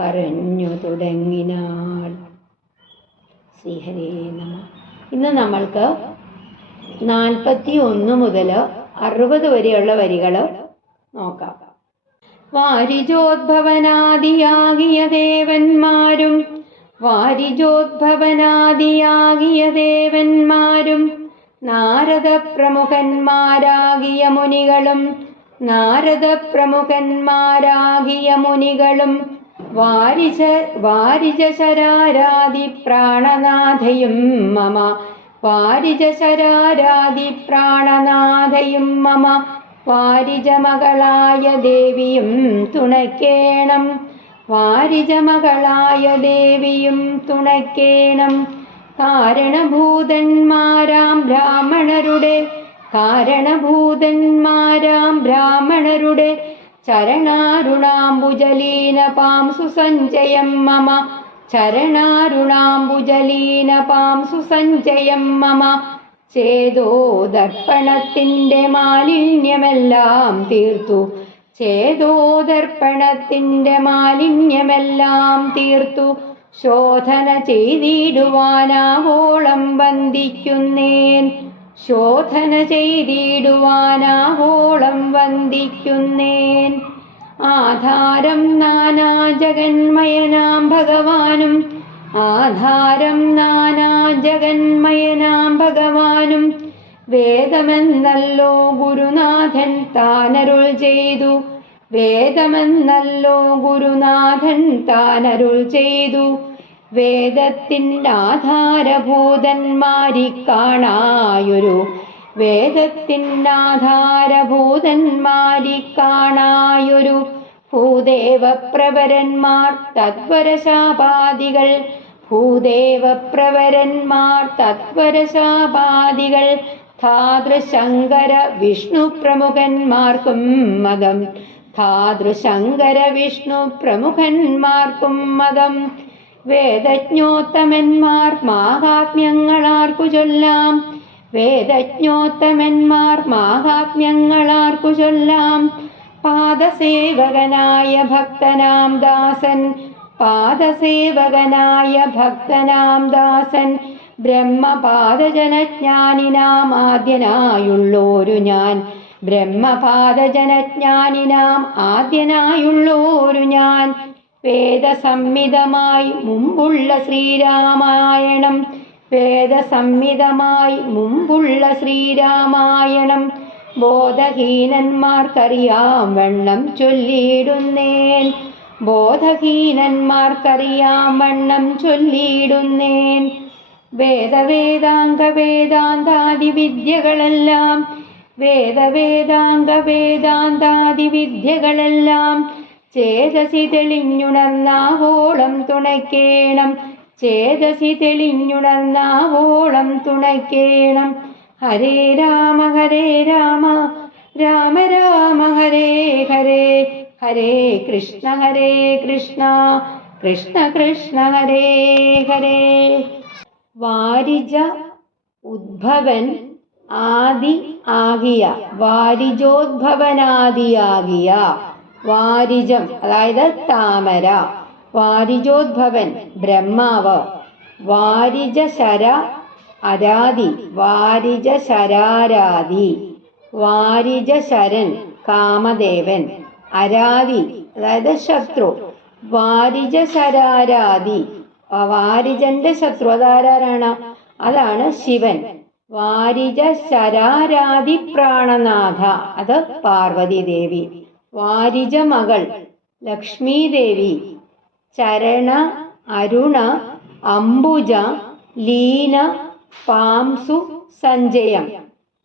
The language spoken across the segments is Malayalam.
പറഞ്ഞു തുടങ്ങിനാൾ. ശ്രീഹരേ നമ. ഇന്ന് നമ്മൾക്ക് നാൽപ്പത്തി ഒന്ന് മുതൽ അറുപത് വരെയുള്ള വരികൾ നോക്കാം. വാരിജോദ്ഭവനാദിയാകിയ ദേവന്മാരും വാരിജോദ്ഭവനാദിയാകിയ ദേവന്മാരും നാരദ പ്രമുഖന്മാരാകിയ മുനികളും നാരദ പ്രമുഖന്മാരാകിയ മുനികളും വാരിജ വാരിജശരാരാദി പ്രാണനാഥയും മമ. വാരിജശരാരാദി പ്രാണനാഥയും മമ. വാരിജമകളായ ദേവിയും തുണയ്ക്കേണം വാരിജമകളായ ദേവിയും തുണയ്ക്കേണം കാരണഭൂതന്മാരാം ബ്രാഹ്മണരുടെ കാരണഭൂതന്മാരാം ബ്രാഹ്മണരുടെ ചരണാരുണാംബുജലീന സുസഞ്ചയം സഞ്ചയം മമ. ചരണാരുണാംബുജലീന സുസഞ്ചയം മമ. മമ ചേതോദർപ്പണത്തിന്റെ മാലിന്യമെല്ലാം തീർത്തു. ചേതോ ദർപ്പണത്തിന്റെ മാലിന്യമെല്ലാം തീർത്തു. ശോധന ചെയ്തിടുവാനാവോളം വന്ദിക്കുന്നേൻ. ശോധന ചെയ്തിടുവാനാവോളം വന്ദിക്കുന്നേൻ. ആധാരം നാനാ ജഗന്മയനാം ഭഗവാനും ആധാരം നാനാ ജഗന്മയനാം ഭഗവാനും വേദമെന്നല്ലോ ഗുരുനാഥൻ താനരുൾ ചെയ്തു വേദമെന്നല്ലോ ഗുരുനാഥൻ താനരുൾ ചെയ്തു വേദത്തിന്റെ ആധാരഭൂതന്മാരി കാണായൊരു വേദത്തിന്റെ ആധാരഭൂതന്മാരി കാണായൊരു ഭൂദേവപ്രവരന്മാർ തത്വരശാപാദികൾ ഭൂദേവപ്രവരന്മാർ തത്വരശാപാദികൾ ധാതൃശങ്കര വിഷ്ണു പ്രമുഖന്മാർക്കും മതം. ധാതൃശങ്കര വിഷ്ണു പ്രമുഖന്മാർക്കും മതം. വേദജ്ഞോത്തമന്മാർ മാഹാത്മ്യങ്ങളാർക്കു ചൊല്ലാം. വേദജ്ഞോത്തമന്മാർ മാഹാത്മ്യങ്ങളാർക്കു ചൊല്ലാം. പാദസേവകനായ ഭക്തനാം ദാസൻ. പാദസേവകനായ ഭക്തനാം ദാസൻ. ബ്രഹ്മപാദജനജ്ഞാനിനാം ആദ്യനായുള്ളോരു ഞാൻ. ബ്രഹ്മപാദജനജ്ഞാനിനാം ആദ്യനായുള്ളോരു ഞാൻ. വേദസംഹിതമായി മുമ്പുള്ള ശ്രീരാമായണം. വേദസംഹിതമായി മുമ്പുള്ള ശ്രീരാമായണം. ബോധഹീനന്മാർക്കറിയാം വണ്ണം ചൊല്ലിയിടുന്നേൻ. ബോധഹീനന്മാർക്കറിയാം വണ്ണം ചൊല്ലിയിടുന്നേൻ. വേദവേദാംഗ വേദാന്താദി വിദ്യകളെല്ലാം വേദവേദാംഗ വേദാന്താദി വിദ്യകളെല്ലാം ചേതസി തെളിഞ്ഞുണർന്നാവോളം തുണയ്ക്കേണം. ചേതസി തെളിഞ്ഞുണർന്നാവോളം തുണയ്ക്കേണം. ഹരേ രാമ ഹരേ രാമ രാമ രാമ ഹരേ ഹരേ ഹരേ കൃഷ്ണ ഹരേ കൃഷ്ണ കൃഷ്ണ കൃഷ്ണ ഹരേ ഹരേ. വാരിജ ഉദ്ഭവൻ ആദി ആകിയ വാരിജോദ്ഭവനാദിയാകിയ. വാരിജം അതായത് താമര. വാരിജോദ്ഭവൻ ബ്രഹ്മാവ്. വാരിജശര അരാതി വാരിജശരാരാതി വാരിജശരൻ കാമദേവൻ. അരാതി അതായത് ശത്രു. വാരിജശരാരാതി വാരിജന്റെ ശത്രു അതാരാണ്? അതാണ് ശിവൻ. വാരിജ പ്രാണനാഥ അത് പാർവതി ദേവി വാരിജ മകൾ ലക്ഷ്മീദേവി ചരണ അരുണ അംബുജ ലീന പാംസു സഞ്ജയം.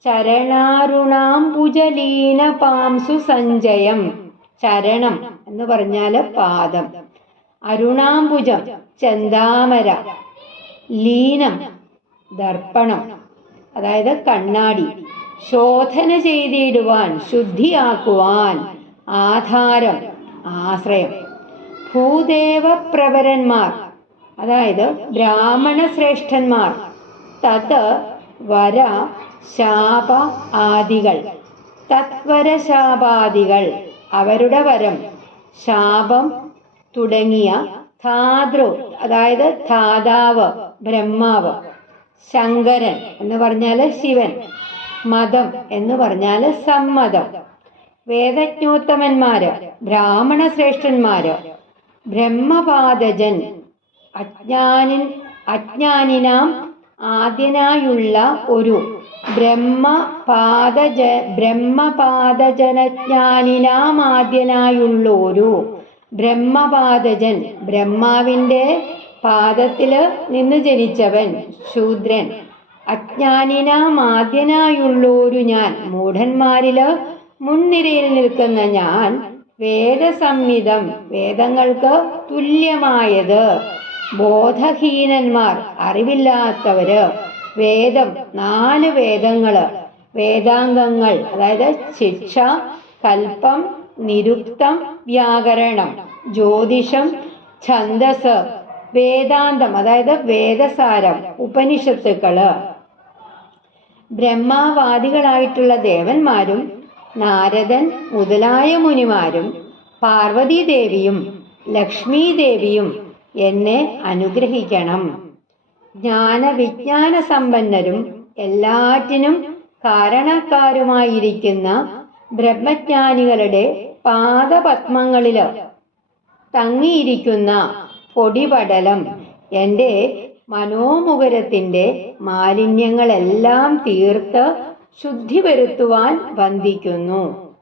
ചരണാരുണാംബുജലീന പാംസു സഞ്ജയം. ചരണം എന്ന് പറഞ്ഞാൽ പാദം. അരുണാംബുജം ചെന്താമര. ലീനം ദർപ്പണം. അതായത് കണ്ണാടി. ശോധന ചെയ്തിടുവാൻ ശുദ്ധിയാക്കുവാൻ. ആധാരം ആശ്രയം. ഭൂദേവ പ്രവരന്മാർ അതായത് ബ്രാഹ്മണ ശ്രേഷ്ഠന്മാർ. തത് വര ശാപ ആദികൾ. തത്വര ശാപാദികൾ അവരുടെ വരം. ശാപം തുടങ്ങിയ ധാതൃ അതായത് ധാതാവ് ബ്രഹ്മാവ്. ശങ്കരൻ എന്ന് പറഞ്ഞാൽ ശിവൻ. മതം എന്ന് പറഞ്ഞാൽ സമ്മതം. വേദജ്ഞോത്തമന്മാര് ബ്രാഹ്മണ ശ്രേഷ്ഠന്മാര് ബ്രഹ്മപാദജൻ അജ്ഞാനിൻ അജ്ഞാനിനാം ആദ്യനായുള്ള ഒരു ബ്രഹ്മപാദജ ബ്രഹ്മപാദജനജ്ഞാനിനാം ആദ്യനായുള്ള ഒരു ബ്രഹ്മപാദജൻ ബ്രഹ്മാവിന്റെ പാദത്തിൽ നിന്ന് ജനിച്ചവൻ ശൂദ്രൻ. അജ്ഞാനിനാം ആദ്യനായുള്ളൊരു ഞാൻ മൂഢന്മാരിൽ മുൻനിരയിൽ നിൽക്കുന്ന ഞാൻ വേദസംഹിതം വേദങ്ങൾക്ക് തുല്യമായത്. ബോധഹീനന്മാർ അറിവില്ലാത്തവര്. വേദം നാല് വേദങ്ങൾ. വേദാംഗങ്ങൾ അതായത് ശിക്ഷ കൽപ്പം നിരുക്തം വ്യാകരണം ജ്യോതിഷം ഛന്ദസ് വേദാന്തം അതായത് വേദസാരം ഉപനിഷത്തുക്കൾ. ബ്രഹ്മാവാദികളായിട്ടുള്ള ദേവന്മാരും നാരദൻ മുതലായ മുനിമാരും പാർവതീദേവിയും ലക്ഷ്മീദേവിയും എന്നെ അനുഗ്രഹിക്കണം. ജ്ഞാനവിജ്ഞാന സമ്പന്നരും എല്ലാറ്റിനും കാരണക്കാരുമായിരിക്കുന്ന ബ്രഹ്മജ്ഞാനികളുടെ പാദപത്മങ്ങളിൽ തങ്ങിയിരിക്കുന്ന പൊടിപടലം എന്റെ മനോമുകുരത്തിന്റെ മാലിന്യങ്ങളെല്ലാം തീർത്ത് ശുദ്ധി വരുത്തുവാൻ വന്ദിക്കുന്നു.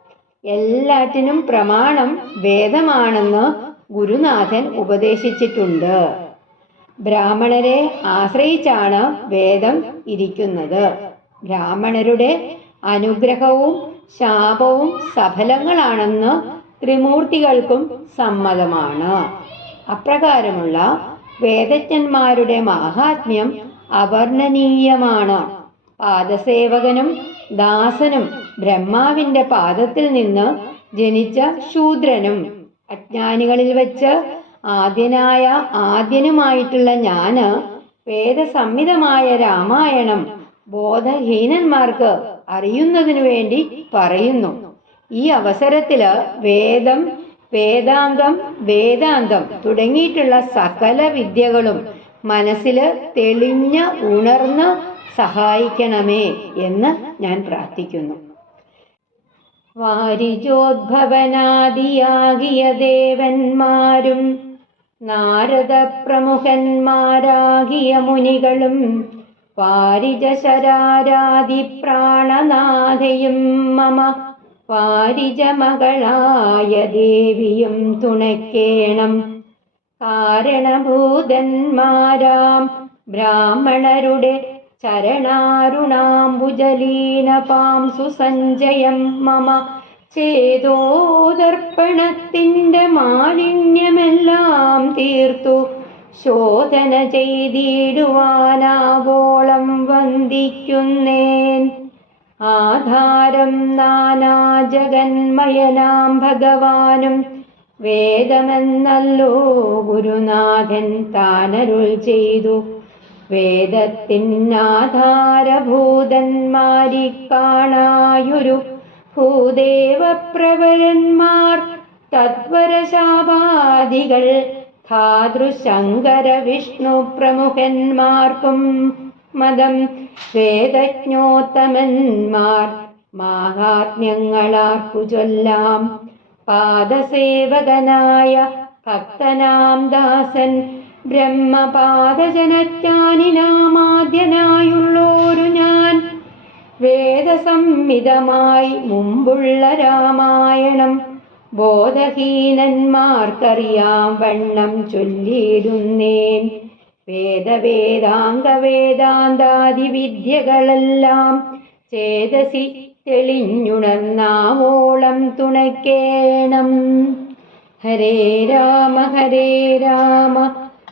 എല്ലാറ്റിനും പ്രമാണം വേദമാണെന്ന് ഗുരുനാഥൻ ഉപദേശിച്ചിട്ടുണ്ട്. ബ്രാഹ്മണരെ ആശ്രയിച്ചാണ് വേദം ഇരിക്കുന്നത്. ബ്രാഹ്മണരുടെ അനുഗ്രഹവും ശാപവും സഫലങ്ങളാണെന്ന് ത്രിമൂർത്തികൾക്കും സമ്മതമാണ്. അപ്രകാരമുള്ള വേദജ്ഞന്മാരുടെ മഹാത്മ്യം അവർണനീയമാണ്. പാദസേവകനും ദാസനും ബ്രഹ്മാവിന്റെ പാദത്തിൽ നിന്ന് ജനിച്ച ശൂദ്രനും. അജ്ഞാനികളിൽ വെച്ച് ആദ്യനായ ആദ്യനുമായിട്ടുള്ള ഞാൻ വേദസംഹിതമായ രാമായണം ബോധഹീനന്മാർക്ക് അറിയുന്നതിനു വേണ്ടി പറയുന്നു. ഈ അവസരത്തിൽ വേദം വേദാന്തം വേദാന്തം തുടങ്ങിയിട്ടുള്ള സകല വിദ്യകളും മനസ്സിൽ തെളിഞ്ഞ ഉണർന്ന് സഹായിക്കണമേ എന്ന് ഞാൻ പ്രാർത്ഥിക്കുന്നു. വാരിജോദ്ഭവനാദിയാകിയ ദേവന്മാരും നാരദ പ്രമുഖന്മാരാകിയ മുനികളും വാരിജശരാരാദി പ്രാണനാഥയും മമ വാരിജമകളായ ദേവിയും തുണയ്ക്കേണം. കാരണഭൂതന്മാരാം ബ്രാഹ്മണരുടെ ചരണാരുണാംബുജലീനപാംസു സുസഞ്ജയം മമ. ചേതോദർപ്പണത്തിന്റെ മാലിന്യമെല്ലാം തീർത്തു. ശോധന ചെയ്തിടുവാനാവോളം വന്ദിക്കുന്നേൻ. ആധാരം നാനാ ജഗന്മയനാം ഭഗവാനും വേദമെന്നല്ലോ ഗുരുനാഥൻ താനരുൾ ചെയ്തു. വേദത്തിനാധാരഭൂതന്മാരി കാണായൊരു ഭൂദേവപ്രവരന്മാർ തദ്വരശാപാദികൾ ധാതൃശങ്കര വിഷ്ണു പ്രമുഖന്മാർക്കും മതം വേദജ്ഞോത്തമന്മാർ മാഹാത്മ്യങ്ങളാർക്കു ചൊല്ലാം പാദസേവകനായ ഭക്തനാം ദാസൻ ബ്രഹ്മപാദജനജ്ഞാനിനാമാദ്യനായുള്ളോരു ഞാൻ. വേദസംഹിതമായി മുമ്പുള്ള രാമായണം ബോധഹീനന്മാർക്കറിയാം വണ്ണം ചൊല്ലിയിരുന്നേൻ വേദവേദാംഗ വേദാന്താദി വിദ്യകളെല്ലാം ചേതസി തെളിഞ്ഞുണർന്നാവോളം തുണയ്ക്കേണം. ഹരേ രാമ ഹരേ രാമ.